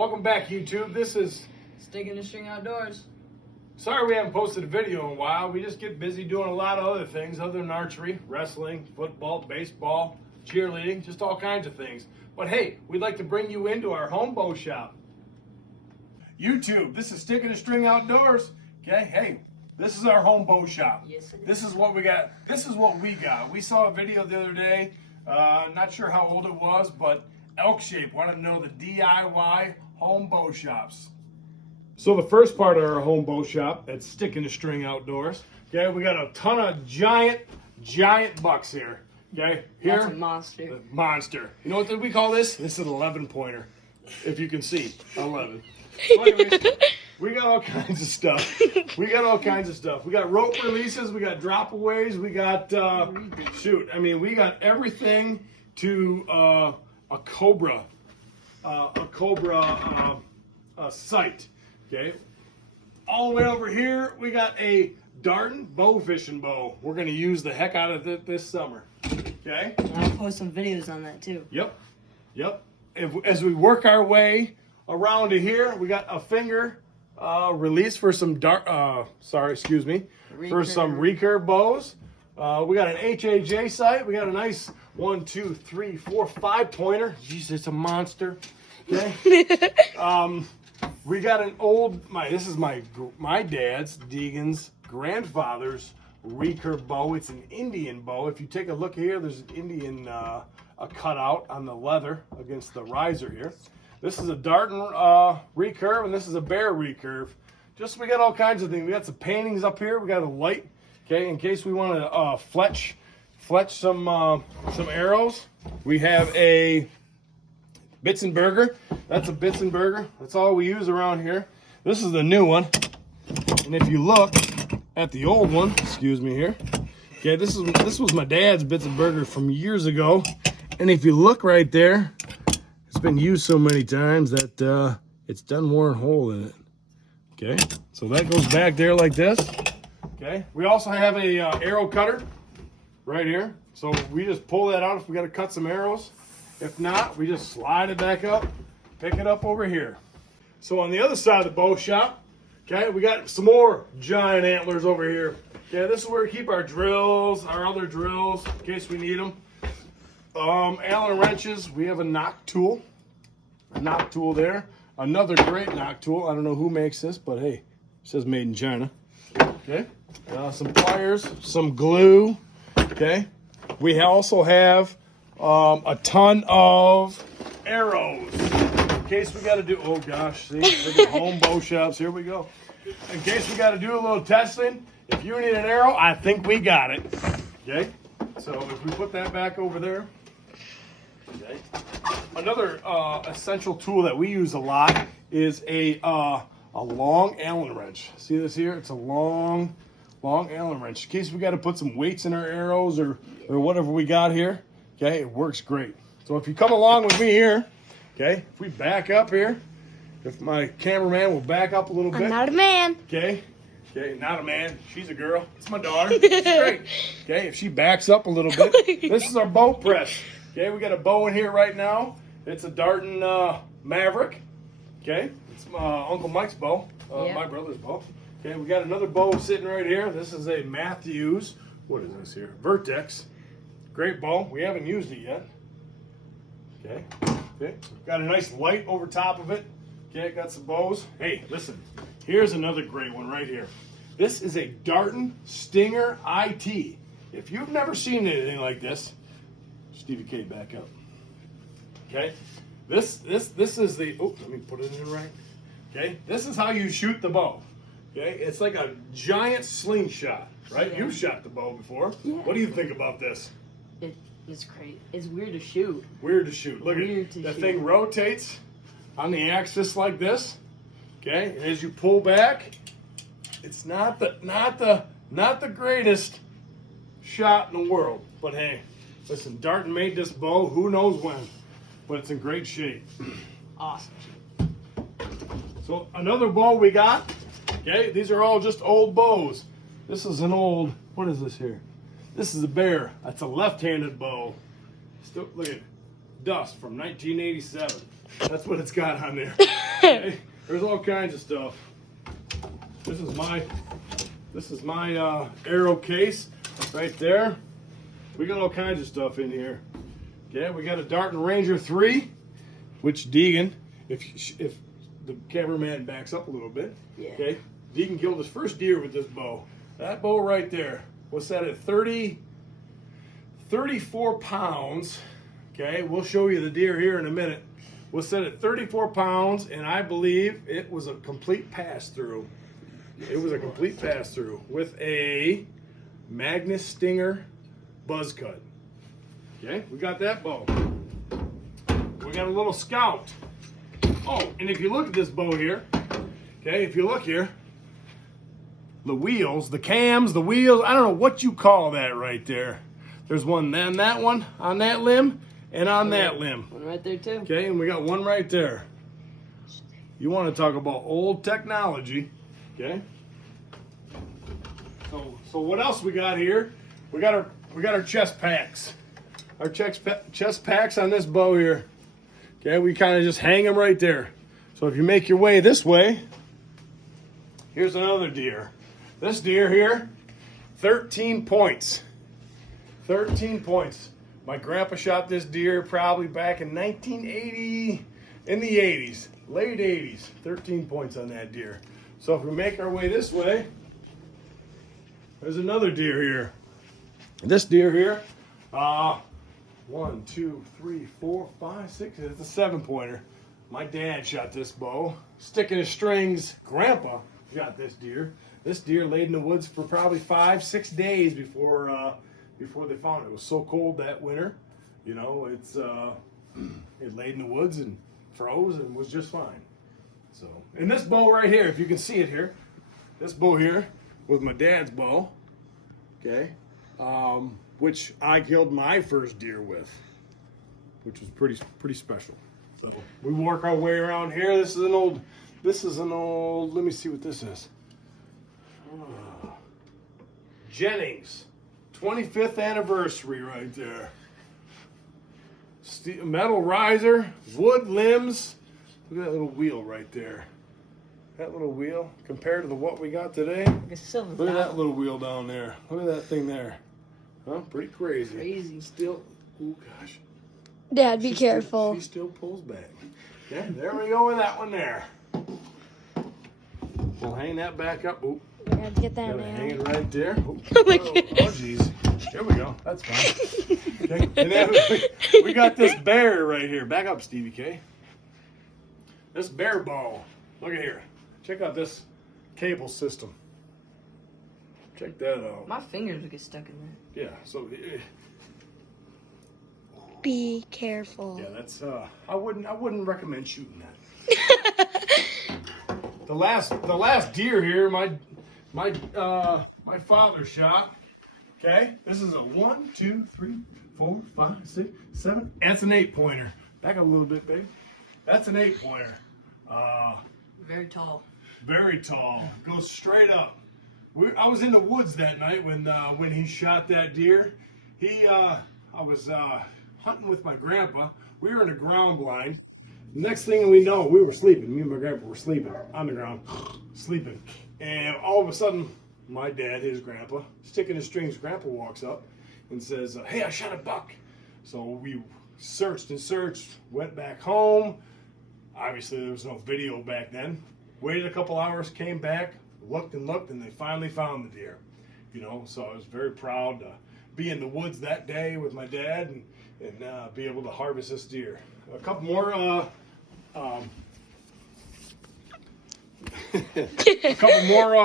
Welcome back, YouTube. This is Sticking the String Outdoors. sorry we haven't posted a video in a while. We just get busy doing a lot of other things other than archery, wrestling, football, baseball, cheerleading, just all kinds of things. But hey, we'd like to bring you into our home bow shop. YouTube, this is Sticking the String Outdoors. Okay, hey, this is our home bow shop. Yes, it is. This is what we got. This is what we got. We saw a video the other day. Not sure how old it was, but Elk Shape wanted to know the DIY home bow shops. So the first part of our home bow shop at Sticking the String Outdoors. Okay, we got a ton of giant bucks here. Okay, here. That's a monster. Monster. You know what we call this? This is an 11 pointer. If you can see, 11. So anyways, we got all kinds of stuff. We got rope releases. We got dropaways. We got we got everything to a cobra sight. Okay. All the way over here, we got a Darton bow fishing bow. We're gonna use the heck out of it this summer. Okay. And I'll post some videos on that too. Yep. As we work our way around to here, we got a finger release for some for some recurve bows. We got an HAJ sight. We got a nice 1, 2, 3, 4, 5 pointer. Jeez, it's a monster. Okay. We got an old this is my dad's Deegan's grandfather's recurve bow. It's an Indian bow. If you take a look here, there's an Indian a cutout on the leather against the riser here. This is a Darton recurve, and this is a Bear recurve. We got all kinds of things. We got some paintings up here. We got a light, okay, in case we want to fletch some arrows. We have a Bitzenberger. That's a Bitzenberger. That's all we use around here. This is the new one, and if you look at the old one, excuse me here. Okay, this was my dad's Bitzenberger from years ago, and if you look right there, it's been used so many times that it's done worn a hole in it. Okay, so that goes back there like this. Okay, we also have a arrow cutter right here. So we just pull that out if we got to cut some arrows. If not, we just slide it back up, pick it up over here. So on the other side of the bow shop, okay, we got some more giant antlers over here. Okay, this is where we keep our drills, our other drills, in case we need them. Allen wrenches. We have a knock tool there. Another great knock tool. I don't know who makes this, but hey, it says made in China. Okay, some pliers, some glue. Okay, we also have a ton of arrows in case we got to do. Oh gosh, see, look at home bow shops. Here we go. In case we got to do a little testing, if you need an arrow, I think we got it. Okay, so if we put that back over there. Okay. Another essential tool that we use a lot is a long Allen wrench. See this here? It's a long Allen wrench. In case we got to put some weights in our arrows or whatever we got here. Okay, it works great. So if you come along with me here, okay, if we back up here, if my cameraman will back up a little bit. I'm not a man. Okay, not a man. She's a girl. It's my daughter. It's great. Okay, if she backs up a little bit, this is our bow press. Okay, we got a bow in here right now. It's a Darton Maverick. Okay, it's Uncle Mike's bow, my brother's bow. Okay, we got another bow sitting right here. This is a Matthews. What is this here? Vertex. Great bow. We haven't used it yet. Okay. Got a nice light over top of it. Okay, got some bows. Hey, listen. Here's another great one right here. This is a Darton Stinger IT. If you've never seen anything like this, Stevie K, back up. Okay, this is the. Oh, let me put it in right. Okay, this is how you shoot the bow. Okay, it's like a giant slingshot, right? Yeah. You've shot the bow before. Yeah. What do you think about this? It's crazy. It's weird to shoot. Weird to shoot. Look at it. That thing rotates on the axis like this. Okay, and as you pull back, it's not the greatest shot in the world, but hey. Listen, Darton made this bow who knows when, but it's in great shape. Awesome. So another bow we got, okay, these are all just old bows. This is an old, what is this here? This is a Bear. That's a left-handed bow. Still, look at it. Dust from 1987. That's what it's got on there. Okay? There's all kinds of stuff. This is my arrow case right there. We got all kinds of stuff in here. Okay, we got a Darton Ranger 3, which Deegan, if the cameraman backs up a little bit, Yeah. okay, Deegan killed his first deer with this bow. That bow right there was set at 34 pounds. Okay, we'll show you the deer here in a minute. Was set at 34 pounds, and I believe it was a complete pass-through. It was a complete pass-through with a Magnus Stinger buzz cut. Okay, we got that bow. We got a little Scout. Oh, and if you look at this bow here, okay, if you look here, the wheels, the cams, the wheels, I don't know what you call that right there. There's one on that one, on that limb, and on that limb. One right there too. Okay, and we got one right there. You want to talk about old technology, okay? So what else we got here? We got our chest packs. Our chest packs on this bow here. Okay, we kind of just hang them right there. So if you make your way this way, here's another deer. This deer here, 13 points. 13 points. My grandpa shot this deer probably back in 1980, in the 80s, late 80s. 13 points on that deer. So if we make our way this way, there's another deer here. This deer here, 1, 2, 3, 4, 5, 6, it's a 7-pointer. My dad shot this bow. Sticking his strings, Grandpa shot this deer. This deer laid in the woods for probably 5-6 days before they found it. It was so cold that winter, you know, it laid in the woods and froze and was just fine. So, and this bow right here, if you can see it here, this bow here was my dad's bow, okay, which I killed my first deer with, which was pretty special. So we work our way around here. This is an old, let me see what this is. Jennings, 25th anniversary right there. Metal riser, wood limbs. Look at that little wheel right there. That little wheel compared to what we got today. Like a silver Look at dot. that little wheel down there. Look at that thing there. Huh? Pretty crazy. Crazy. Still, oh gosh. Dad, be She careful. She still pulls back. Yeah, there we go with that one there. We'll hang that back up. Oop, We have to get that gotta hang now. it right there. Oop. Oh my Oh, goodness. geez. There we go. That's fine. Okay. And then we got this bear right here. Back up, Stevie K. This bear ball. Look at here. Check out this cable system. Check that out. My fingers would get stuck in there. Yeah. So. Be careful. Yeah, that's I wouldn't recommend shooting that. The last deer here, my father shot. Okay, this is a 1, 2, 3, 4, 5, 6, 7. That's an 8-pointer. Back up a little bit, babe. That's an 8-pointer. Very tall. Very tall. Goes straight up. I was in the woods that night when he shot that deer. I was hunting with my grandpa. We were in a ground blind. Next thing we know, we were sleeping. Me and my grandpa were sleeping on the ground, sleeping. And all of a sudden, my dad, his grandpa, sticking his strings, grandpa walks up and says, "Hey, I shot a buck." So we searched and searched, went back home. Obviously, there was no video back then. Waited a couple hours, came back, looked, and they finally found the deer. You know, so I was very proud to be in the woods that day with my dad and be able to harvest this deer. A couple more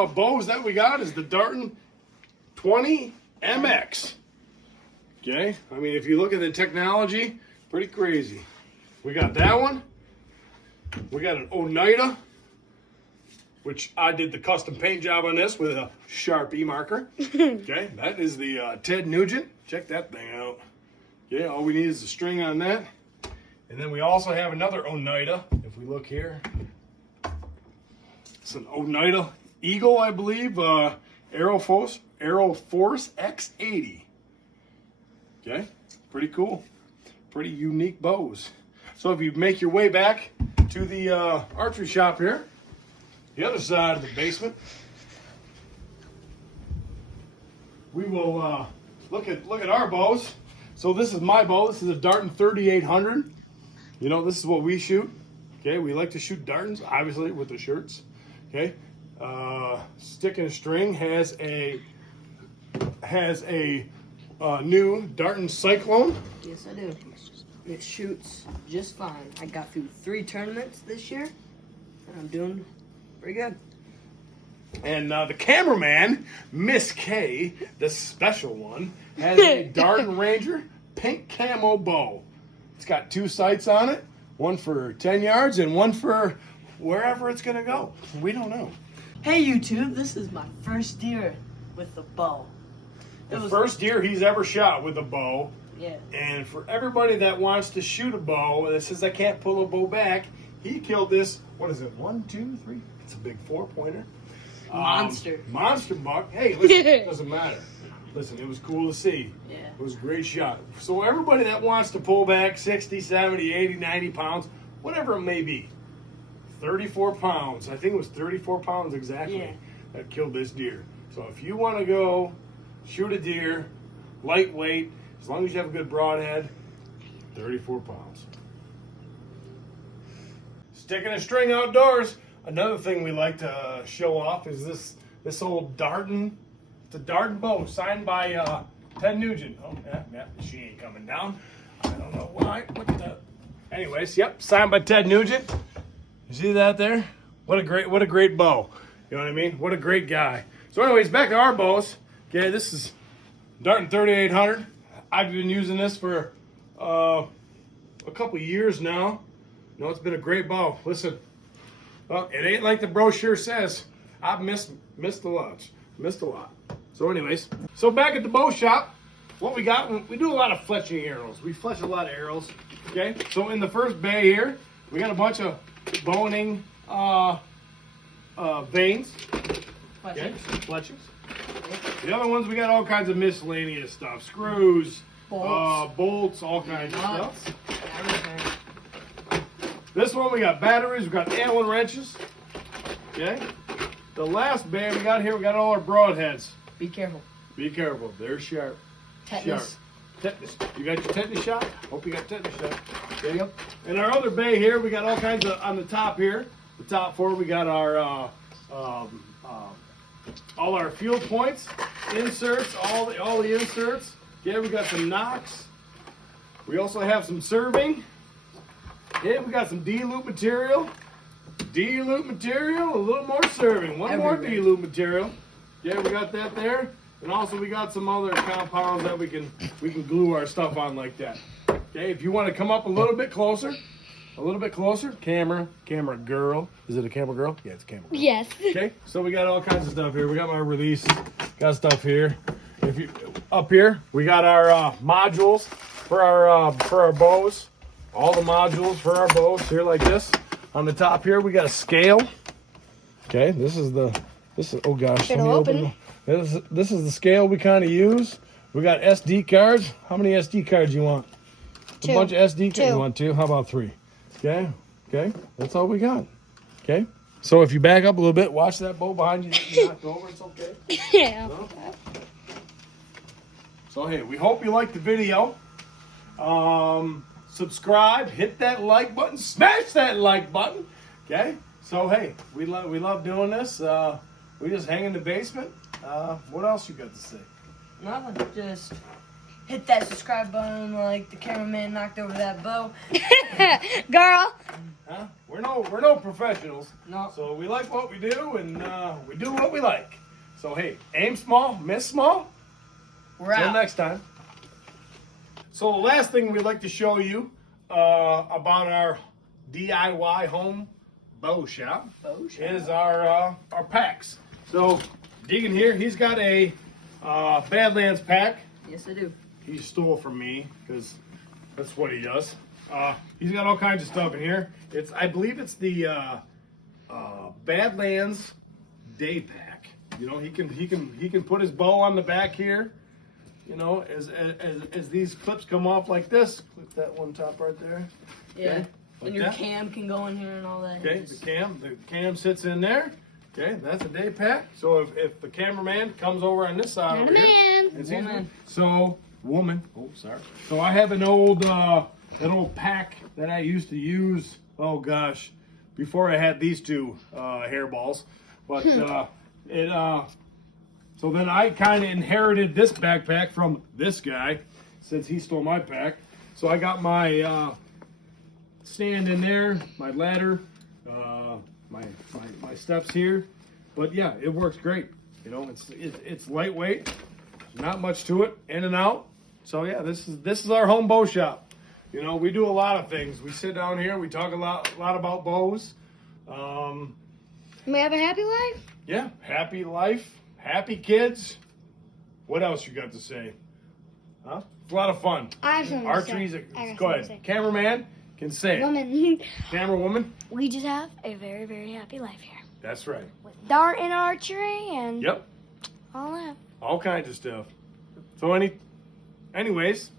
bows that we got is the Darton 20 MX. Okay, I mean, if you look at the technology, pretty crazy. We got that one. We got an Oneida, which I did the custom paint job on this with a Sharpie marker. Okay, that is the Ted Nugent. Check that thing out. Yeah, all we need is a string on that. And then we also have another Oneida. If we look here, it's an Oneida Eagle, I believe. Aero Force X80. Okay, pretty cool. Pretty unique bows. So if you make your way back to the archery shop here, the other side of the basement, we will look at our bows. So this is my bow. This is a Darton 3800. You know, this is what we shoot. Okay, we like to shoot Dartons, obviously, with the shirts. Okay, Stick and String has a new Darton Cyclone. Yes, I do. It shoots just fine. I got through 3 tournaments this year, and I'm doing pretty good. And the cameraman, Miss K, the special one, has a Darton Ranger pink camo bow. It's got 2 sights on it, one for 10 yards and one for wherever it's going to go. We don't know. Hey YouTube, this is my first deer with the bow. The first deer he's ever shot with a bow. Yeah. And for everybody that wants to shoot a bow that says I can't pull a bow back, he killed this, what is it, 1, 2, 3? It's a big 4-pointer. Monster. Monster buck. Hey, listen, it doesn't matter. Listen, it was cool to see. Yeah. It was a great shot. So everybody that wants to pull back 60, 70, 80, 90 pounds, whatever it may be, 34 pounds. I think it was 34 pounds exactly Yeah. that killed this deer. So if you want to go shoot a deer, lightweight, as long as you have a good broadhead, 34 pounds. Sticking a string outdoors. Another thing we like to show off is this old Darton. It's a Darton bow signed by Ted Nugent. Oh, yeah, she ain't coming down. I don't know why. What the? Anyways, yep, signed by Ted Nugent. You see that there? What a great bow. You know what I mean? What a great guy. So anyways, back to our bows. Okay, this is Darton 3800. I've been using this for a couple years now. You know, it's been a great bow. Listen, well, it ain't like the brochure says. I've missed a lot. Missed a lot. So anyways, so back at the bow shop, what we got, we do a lot of fletching arrows. We fletch a lot of arrows, okay? So in the first bay here, we got a bunch of boning veins, okay? Fletchings. The other ones, we got all kinds of miscellaneous stuff. Screws, bolts, all kinds of stuff. Everything. This one, we got batteries, we got Allen wrenches, okay? The last bay we got here, we got all our broadheads. Be careful. Be careful, they're sharp. Tetanus. Sharp. Tetanus. You got your tetanus shot? Hope you got tetanus shot. Okay. Yep. In our other bay here, we got all kinds of, on the top here, the top 4, we got our, all our fuel points, inserts, all the inserts. Yeah, we got some knocks. We also have some serving. Yeah, we got some D-loop material. D-loop material, a little more serving. One more D-loop material. Yeah, we got that there. And also we got some other compounds that we can glue our stuff on like that. Okay, if you want to come up a little bit closer, camera girl. Is it a camera girl? Yeah, it's a camera girl. Yes. Okay, so we got all kinds of stuff here. We got my release, got stuff here. If you up here, we got our modules for our bows. All the modules for our bows here like this. On the top here, we got a scale. Okay, this is oh gosh, let me open. This is the scale we kind of use. We got SD cards. How many SD cards you want? 2. A bunch of SD cards. 2. You want 2? How about 3? Okay, that's all we got. Okay, so if you back up a little bit, watch that bow behind you. You knocked over. It's okay. Yeah. No? So hey, we hope you liked the video. Subscribe, hit that like button, smash that like button. Okay. So hey, we love doing this. We just hang in the basement. What else you got to say? Nothing. Just hit that subscribe button like the cameraman knocked over that bow. Girl. Huh? We're no professionals. No. So we like what we do, and we do what we like. So hey, aim small, miss small. We're Till out. next time. So the last thing we'd like to show you about our DIY home bow shop is our packs. So Deegan here, he's got a Badlands pack. Yes, I do. He stole from me because that's what he does. He's got all kinds of stuff in here. I believe it's the Badlands Day Pack. You know, he can put his bow on the back here. You know, as these clips come off like this, clip that one top right there. Yeah. Okay. And Like your that. cam can go in here and all that. Okay, the cam sits in there. Okay, that's a day pack. So if the cameraman comes over on this side over here, Man. it's Woman. so woman. Oh, sorry. So I have an old that old pack that I used to use. Oh gosh, before I had these two hairballs, but it so then I kind of inherited this backpack from this guy since he stole my pack. So I got my stand in there, my ladder, my steps here. But yeah, it works great. You know, it's lightweight, not much to it, in and out. So yeah, this is our home bow shop. You know, we do a lot of things. We sit down here, we talk a lot about bows. We have a happy life. Yeah, happy life, happy kids. What else you got to say? Huh? It's a lot of fun. I have something Archery's. to say. I got Go something ahead. to say. Cameraman can say it. Woman. Camera woman. We just have a very, very happy life here. That's right. With dart and archery and Yep. all that. All kinds of stuff. So anyways,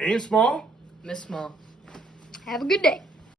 aim small. Miss Small. Have a good day.